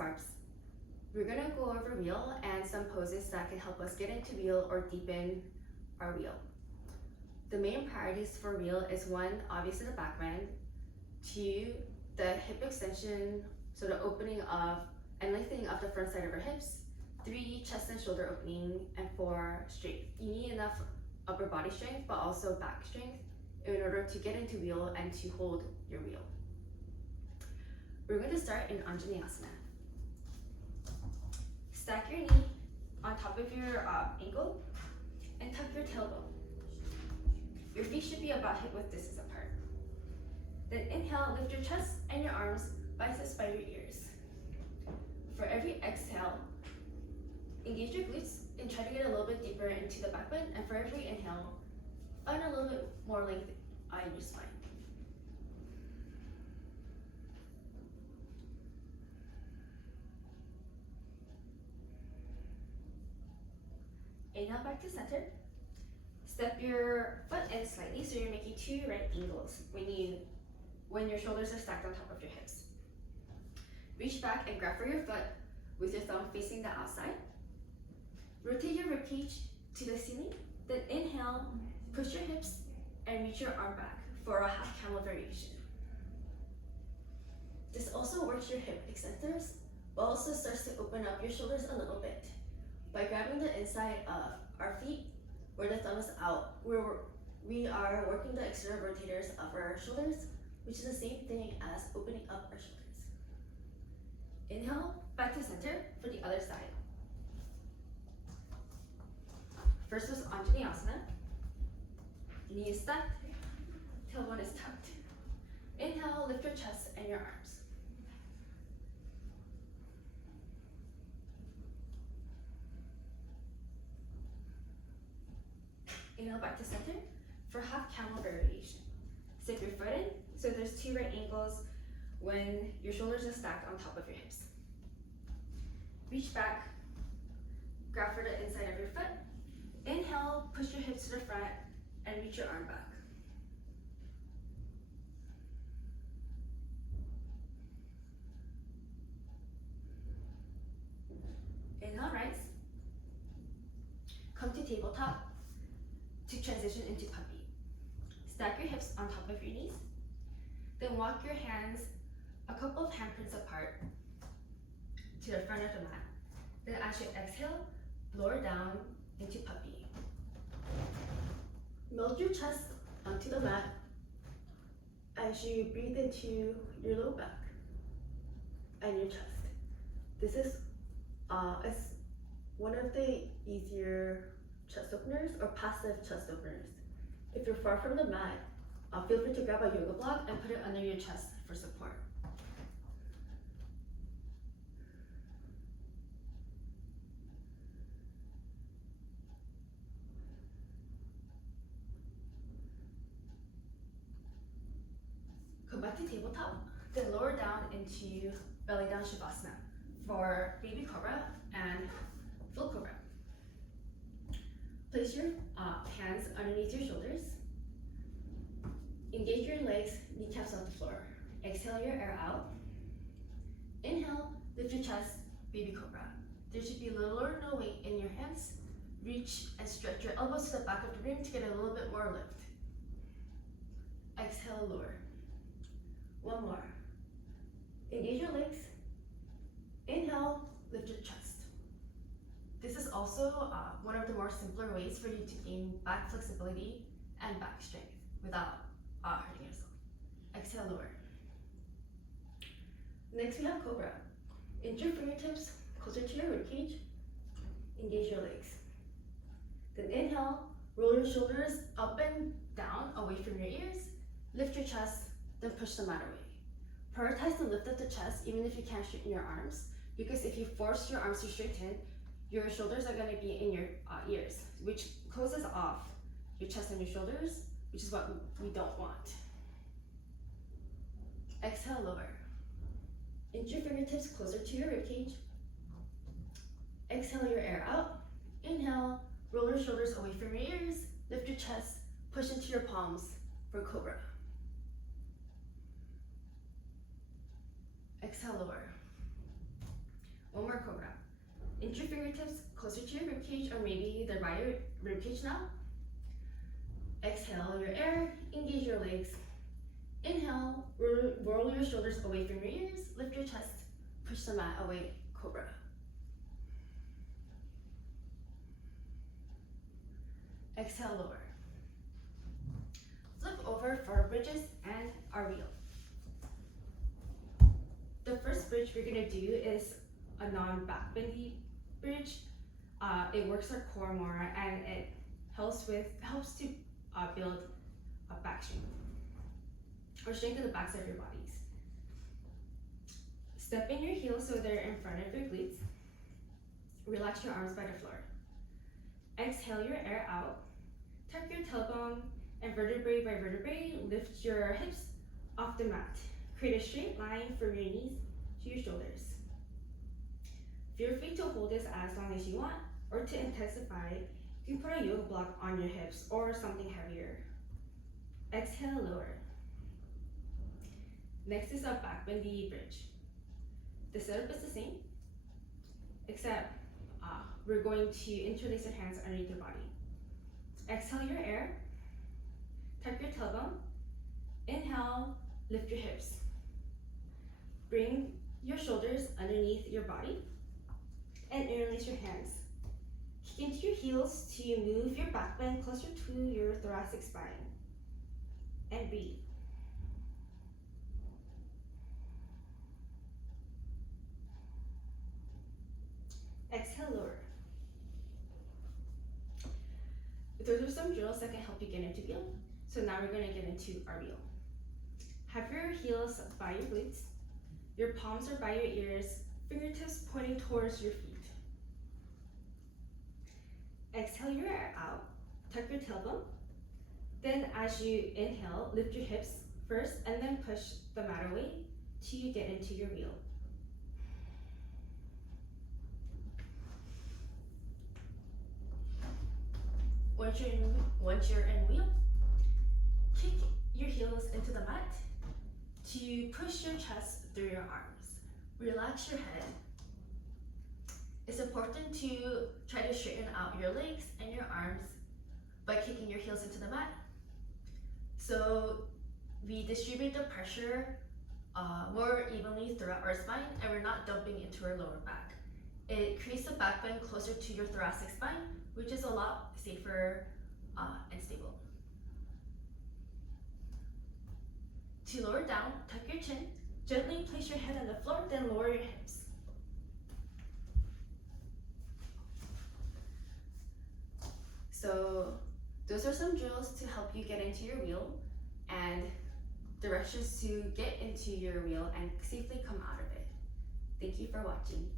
Barbs. We're gonna go over wheel and some poses that can help us get into wheel or deepen our wheel. The main priorities for wheel is one, obviously the backbend, two, the hip extension, so the opening of and lengthening of the front side of our hips, three, chest and shoulder opening, and four, strength. You need enough upper body strength, but also back strength in order to get into wheel and to hold your wheel. We're going to start in Asana. Stack your knee on top of your ankle and tuck your tailbone. Your feet should be about hip width distance apart. Then inhale, lift your chest and your arms, biceps by your ears. For every exhale, engage your glutes and try to get a little bit deeper into the back bend. And for every inhale, find a little bit more length in your spine. Inhale back to center. Step your foot in slightly so you're making two right angles when your shoulders are stacked on top of your hips. Reach back and grab for your foot with your thumb facing the outside. Rotate your ribcage to the ceiling. Then inhale, push your hips and reach your arm back for a half camel variation. This also works your hip extensors, but also starts to open up your shoulders a little bit. By grabbing the inside of our feet, where the thumb is out, we are working the external rotators of our shoulders, which is the same thing as opening up our shoulders. Inhale, back to center for the other side. First was Asana. Knee is stacked, tailbone is tucked. Inhale, lift your chest and your arms. Inhale back to center for half camel variation. Step your foot in, so there's two right angles when your shoulders are stacked on top of your hips. Reach back, grab for the inside of your foot. Inhale, push your hips to the front and reach your arm back. Inhale, rise. Come to tabletop to transition into puppy. Stack your hips on top of your knees. Then walk your hands a couple of handprints apart to the front of the mat. Then as you exhale, lower down into puppy. Melt your chest onto the mat as you breathe into your low back and your chest. This is one of the easier chest openers or passive chest openers. If you're far from the mat, feel free to grab a yoga block and put it under your chest for support. Come back to tabletop, then lower down into belly down Shavasana for baby cobra and full cobra. Place your hands underneath your shoulders. Engage your legs, kneecaps on the floor. Exhale your air out. Inhale, lift your chest, baby cobra. There should be little or no weight in your hands. Reach and stretch your elbows to the back of the room to get a little bit more lift. Exhale, lower. One more. Engage your legs. Inhale, lift your chest. This is also one of the more simpler ways for you to gain back flexibility and back strength without hurting yourself. Exhale, lower. Next we have cobra. Inch your fingertips closer to your ribcage. Engage your legs. Then inhale, roll your shoulders up and down away from your ears. Lift your chest, then push the mat away. Prioritize the lift of the chest even if you can't straighten your arms, because if you force your arms to straighten, your shoulders are going to be in your ears, which closes off your chest and your shoulders, which is what we don't want. Exhale, lower. Inch your fingertips closer to your ribcage. Exhale your air out. Inhale, roll your shoulders away from your ears, lift your chest, push into your palms for cobra. Exhale, lower. one more cobra. Inch your fingertips closer to your ribcage, or maybe they're by your ribcage now. Exhale your air, engage your legs. Inhale, roll your shoulders away from your ears, lift your chest, push the mat away, cobra. Exhale, lower. Flip over for bridges and our wheel. The first bridge we're gonna do is a non-backbendy bridge. It works our core more, and it helps to build a back strength or strengthen the backside of your bodies. Step in your heels so they're in front of your glutes. Relax your arms by the floor. Exhale your air out. Tuck your tailbone and vertebrae by vertebrae, lift your hips off the mat. Create a straight line from your knees to your shoulders. Feel free to hold this as long as you want, or to intensify, you can put a yoga block on your hips or something heavier. Exhale, lower. Next is a backbendy bridge. The setup is the same, except we're going to interlace your hands underneath your body. Exhale your air, tuck your tailbone. Inhale, lift your hips. Bring your shoulders underneath your body and interlace your hands. Kick into your heels to move your back bend closer to your thoracic spine. And breathe. Exhale, lower. Those are some drills that can help you get into wheel. So now we're going to get into our wheel. Have your heels by your glutes. Your palms are by your ears, fingertips pointing towards your feet. Exhale your air out, tuck your tailbone. Then as you inhale, lift your hips first and then push the mat away till you get into your wheel. Once you're in wheel, kick your heels into the mat to push your chest through your arms. Relax your head. It's important to try to straighten out your legs and your arms by kicking your heels into the mat. So we distribute the pressure more evenly throughout our spine, and we're not dumping into our lower back. It creates a back bend closer to your thoracic spine, which is a lot safer and stable. To lower down, tuck your chin, gently place your head on the floor, then lower your hips. So those are some drills to help you get into your wheel and directions to get into your wheel and safely come out of it. Thank you for watching.